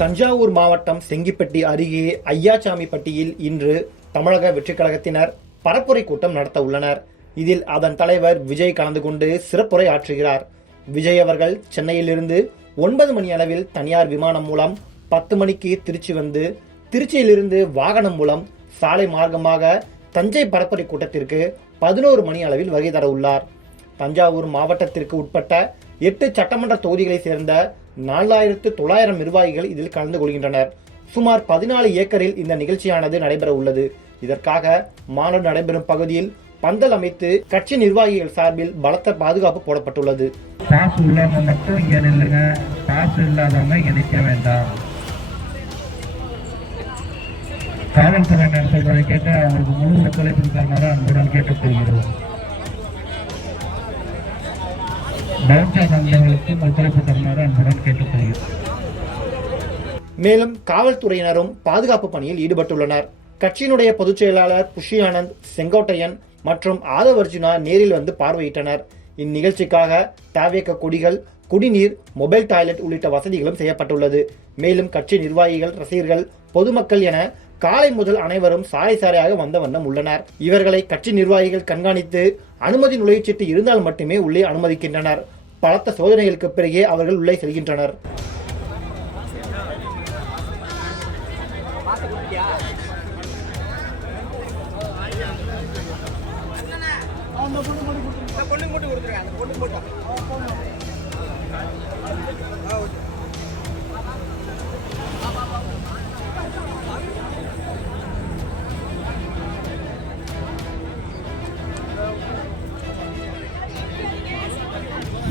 தஞ்சாவூர் மாவட்டம் செங்கிப்பட்டி அருகே ஐயாச்சாமிப்பட்டியில் இன்று தமிழக வெற்றிக் கழகத்தினர் பரப்புரை கூட்டம் நடத்த உள்ளனர். இதில் அதன் தலைவர் விஜய் கலந்து கொண்டு சிறப்புரை ஆற்றுகிறார். விஜய் அவர்கள் சென்னையிலிருந்து 9 மணி அளவில் தனியார் விமானம் மூலம் 10 மணிக்கு திருச்சி வந்து திருச்சியிலிருந்து வாகனம் மூலம் சாலை மார்க்கமாக தஞ்சை பரப்புரை கூட்டத்திற்கு 11 மணி அளவில் வருகை தர உள்ளார். தஞ்சாவூர் மாவட்டத்திற்கு உட்பட்ட 8 சட்டமன்ற தொகுதிகளை சேர்ந்த 4900 நிர்வாகிகள் இதில் கலந்து கொள்கின்றனர். சுமார் 14 ஏக்கரில் இந்த நிகழ்ச்சியானது நடைபெற உள்ளது. இதற்காக மாநாடு நடைபெறும் பகுதியில் பந்தல் அமைத்து கட்சி நிர்வாகிகள் சார்பில் பலத்த பாதுகாப்பு போடப்பட்டுள்ளது. பாசு உள்ளவங்க மட்டும் இங்க நில்லுங்க, பாசு இல்லாதவங்க இங்க நிற்க வேண்டாம். காவல்துறையினர் சொல்வதை கேட்டு அவங்களுக்கு முழு ஒத்துழைப்பு தருமாறு அன்புடன் கேட்டுக்கொள்கிறோம். ஒத்துழைப்பு தருமாறு அன்புடன் கேட்டுக்கொள்கிறோம். மேலும் காவல்துறையினரும் பாதுகாப்பு பணியில் ஈடுபட்டுள்ளனர். கட்சியினுடைய பொதுச் செயலாளர் புஷி ஆனந்த், செங்கோட்டையன் மற்றும் ஆதவ் அர்ஜுனா நேரில் வந்து பார்வையிட்டனர். இந்நிகழ்ச்சிக்காக தாவேக கொடிகள், குடிநீர், மொபைல் டாய்லெட் உள்ளிட்ட வசதிகளும் செய்யப்பட்டுள்ளது. மேலும் கட்சி நிர்வாகிகள், ரசிகர்கள், பொதுமக்கள் என காலை முதல் அனைவரும் சாலை சாலையாக வந்த வண்ணம் உள்ளனர். இவர்களை கட்சி நிர்வாகிகள் கண்காணித்து அனுமதி நுழைவுச்சீட்டு இருந்தால் மட்டுமே உள்ளே அனுமதிக்கின்றனர். பலத்த சோதனைகளுக்கு பிறகே அவர்கள் உள்ளே செல்கின்றனர்.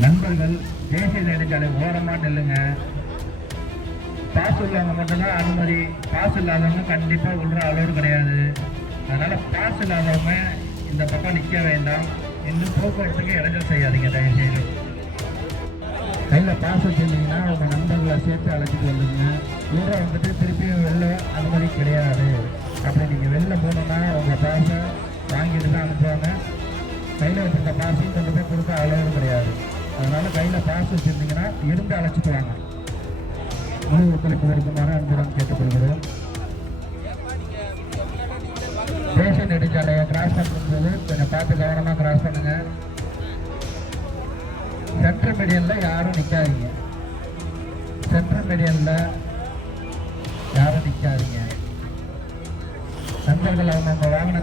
நண்பர்கள் தேசிய நெடுஞ்சாலை ஓரமாக நில்லுங்க. பாஸ் உள்ளவங்க மட்டும்தான் அனுமதி, பாஸ் இல்லாதவங்க கண்டிப்பாக உள்ள அலோடு கிடையாது. அதனால் பாஸ் இல்லாதவங்க இந்த பக்கம் நிற்க வேண்டாம். இன்னும் போக்குவரத்துக்கு இடைஞ்சல் செய்யாதீங்க தயவுசெய்து. கையில் பாஸ் வச்சுருந்தீங்கன்னா உங்கள் நண்பர்களை சேர்த்து அழைச்சிட்டு வந்துடுங்க. ஊரை வந்துட்டு திருப்பியும் வெளில அனுமதி கிடையாது. அப்படி நீங்கள் வெளில போனோன்னா உங்கள் பாஸை வாங்கிட்டு தான் அனுப்புவாங்க. கையில் வச்சுருக்க பாஸையும் கொண்டு போய் கொடுக்க அலோடு கிடையாது. அதனால கையில் பாஸ் வச்சுருந்தீங்கன்னா இருந்து அழைச்சிட்டு வாங்க. முழு ஒத்துழைப்பு இருக்குமாறு அன்புடன் கேட்டுக்கொள்கிறோம். தேசிய நெடுஞ்சாலையை கிராஸ் பண்ணும்போது கொஞ்சம் பார்த்து கவனமாக கிராஸ் பண்ணுங்க. சென்ட்ரல் மீடியனில் யாரும் நிற்காதீங்க. சென்ட்ரல் மீடியனில் யாரும் நிற்காதீங்க. நண்பர்கள் அவங்க வாகன